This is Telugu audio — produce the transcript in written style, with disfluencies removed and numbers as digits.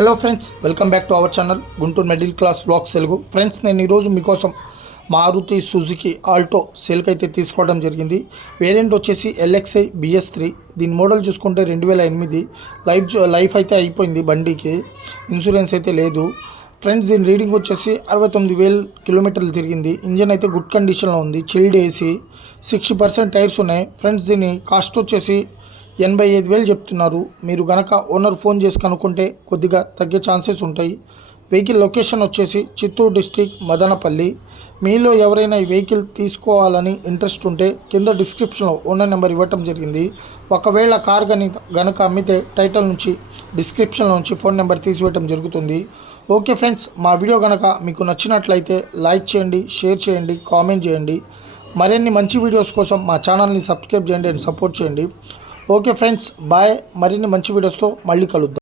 Hello friends, welcome back to our channel Guntur middle class blogs Telugu. Friends, నేను ఈరోజు మీకోసం మారుతి సుజుకి ఆల్టో సేల్కి అయితే తీసుకోవడం జరిగింది. వేరియంట్ వచ్చేసి LXi BS3. దీని మోడల్ చూసుకుంటే 2008. లైఫ్ అయితే అయిపోయింది, బండికి ఇన్సూరెన్స్ అయితే లేదు. ఫ్రెండ్స్, దీని రీడింగ్ వచ్చేసి 69,000 కిలోమీటర్లు తిరిగింది. ఇంజన్ అయితే గుడ్ కండిషన్లో ఉంది, చిల్డ్ ఏసీ, 60% టైర్స్ ఉన్నాయి. ఫ్రెండ్స్, దీని కాస్ట్ వచ్చేసి 85,000 చెప్తున్నారు. మీరు గనక ఓనర్ ఫోన్ చేసి కనుక్కుంటే కొద్దిగా తగ్గే ఛాన్సెస్ ఉంటాయి. వెహికల్ లొకేషన్ వచ్చేసి చిత్తూరు డిస్టిక్ మదనపల్లి. మీలో ఎవరైనా ఈ వెహికల్ తీసుకోవాలని ఇంట్రెస్ట్ ఉంటే కింద డిస్క్రిప్షన్లో ఓనర్ నెంబర్ ఇవ్వటం జరిగింది. ఒకవేళ కార్ గనక అమ్మితే టైటిల్ నుంచి డిస్క్రిప్షన్లో నుంచి ఫోన్ నెంబర్ తీసివేయటం జరుగుతుంది. ఓకే ఫ్రెండ్స్, మా వీడియో కనుక మీకు నచ్చినట్లయితే లైక్ చేయండి, షేర్ చేయండి, కామెంట్ చేయండి. మరిన్ని మంచి వీడియోస్ కోసం మా ఛానల్ని సబ్స్క్రైబ్ చేయండి అండ్ సపోర్ట్ చేయండి. Okay friends, bye. మరిన్ని మంచి వీడియోస్తో మళ్ళీ కలుద్దాం.